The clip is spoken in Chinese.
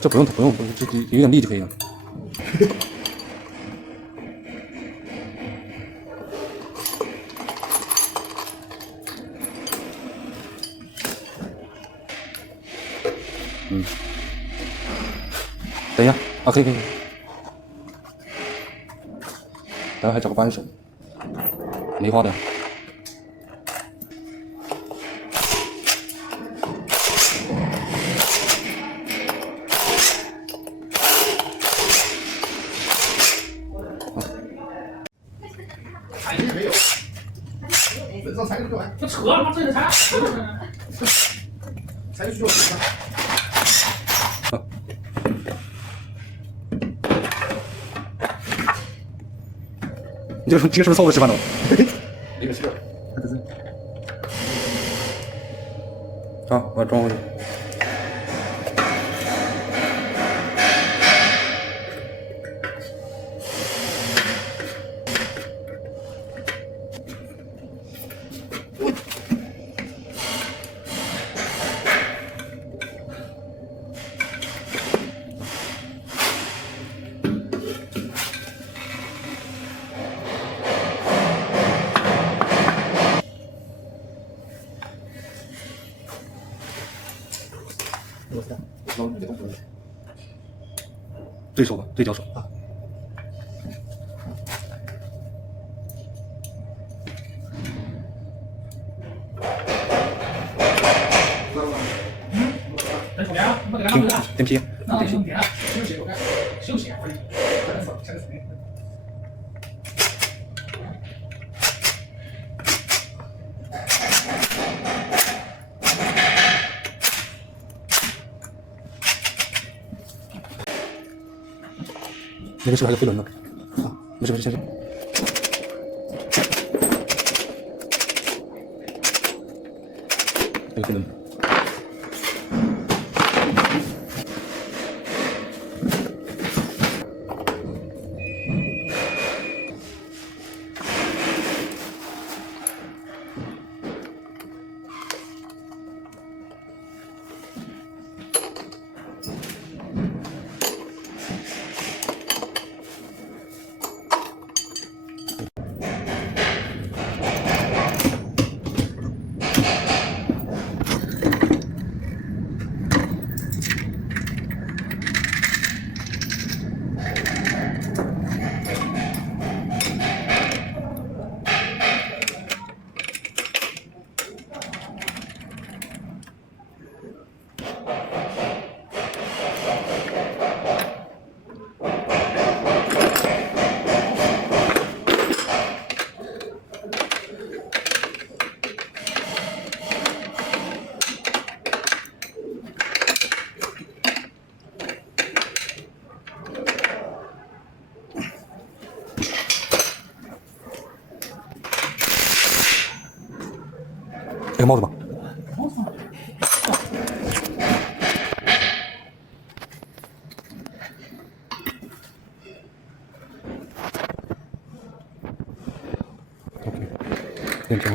这不用，这有点力就可以了。等一下啊，可以。然后还找个扳手，梅花的。没有，这才就完。这扯嘛，这是啥？才需要什么？你这个是不是错误示范的？那个是。好，我装回去。对手吧，对角手啊。等手凉，我给他点点皮，那兄弟啊，休息，休息，可以。那个是不是还有飞轮呢？啊，没事，先生。还有飞轮。戴个帽子吧。OK，变平。